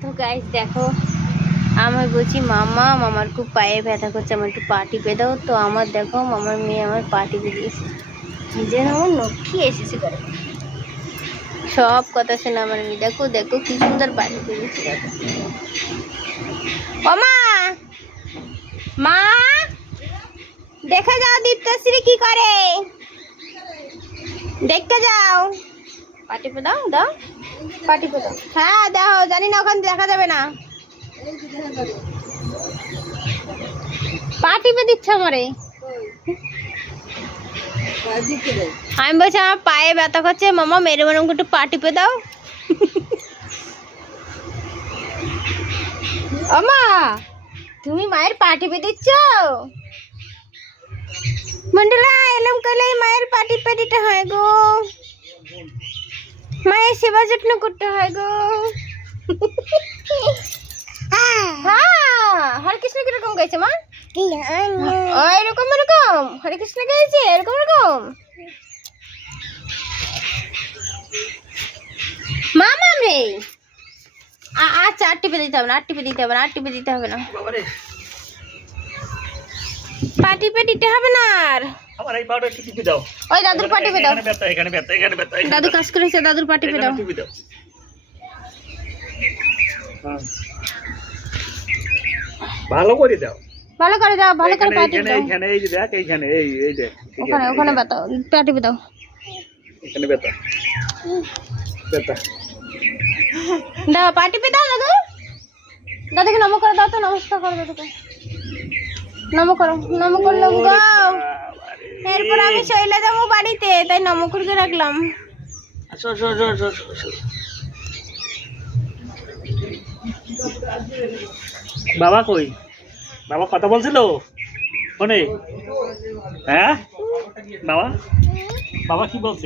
তো গাইস দেখো আমি বলছি, মামা, মামার খুব পায়ে ব্যথা করছে, আমার একটু পা টিপে দাও। তো আমার, দেখো, মামার মেয়ে আমার পা টিপে দিয়েছে। আমার নক্ষি এসেছে করে সব কথা শোনা আমার মেয়ে, দেখো দেখো, কি সুন্দর পা টিপে দিয়েছে, দেখো। মা! মা! দেখে যাও দীপ্তশ্রী কি করে। দেখতে যাও। পা টিপে দাও। দাও পাটিপে দাও হ্যাঁ দাও, জানি না, ওখানে দেখা যাবে না। পা টিপে দিচ্ছে আমারে আমি বলছি, আমার পায়ে ব্যথা করছে, মামা, মেরে মেরে একটু পা টিপে দাও আমা তুমি মায়ের পা টিপে দিচ্ছ? মন্ডলা, এলাম কালে মায়ের পা দিতে হয় গো। মায়ের সেবা যত্ন করতে হয় গো। হ্যাঁ। হরে কৃষ্ণ কীরকম গাইছে মা? এরকম এরকম হরে কৃষ্ণ গাইছে এরকম এরকম মামাম রে আচ্ছা আর টিপে দিতে হবে না আর টিপে দিতে হবে না আর টিপে দিতে হবে না। পা টিপে দিতে হবে না আর। আমার এই পাউডার একটু টিপে দাও? ওই দাদুর পা টিপে দাও। এখানে ব্যথা এখানে ব্যথা এখানে ব্যথা দাদু কাজ করেছে দাদুর পা টিপে দাও। টিপে দাও। হ্যাঁ। ভালো করে দাও। ভালো করে দাও ভালো করে পা এখানে দাও। এখানে এই যে দেখ এইখানে এই এই দেখ ওখানে ওখানে ব্যথা পা টিপে দাও। এখানে ব্যথা। ব্যথা। দাও পাটি পে দাও দাদু। দাদুকে নম করে দাও তো নমস্কার করো দাদুকে। নম করো নম করলাম গো। এরপর আমি শৈলে যাব বাড়িতে তাই নম করে রাখলাম। বাবা কই? বাবা কথা বলছিল? ফোনে? হ্যাঁ? বাবা? বাবা কি বলছে?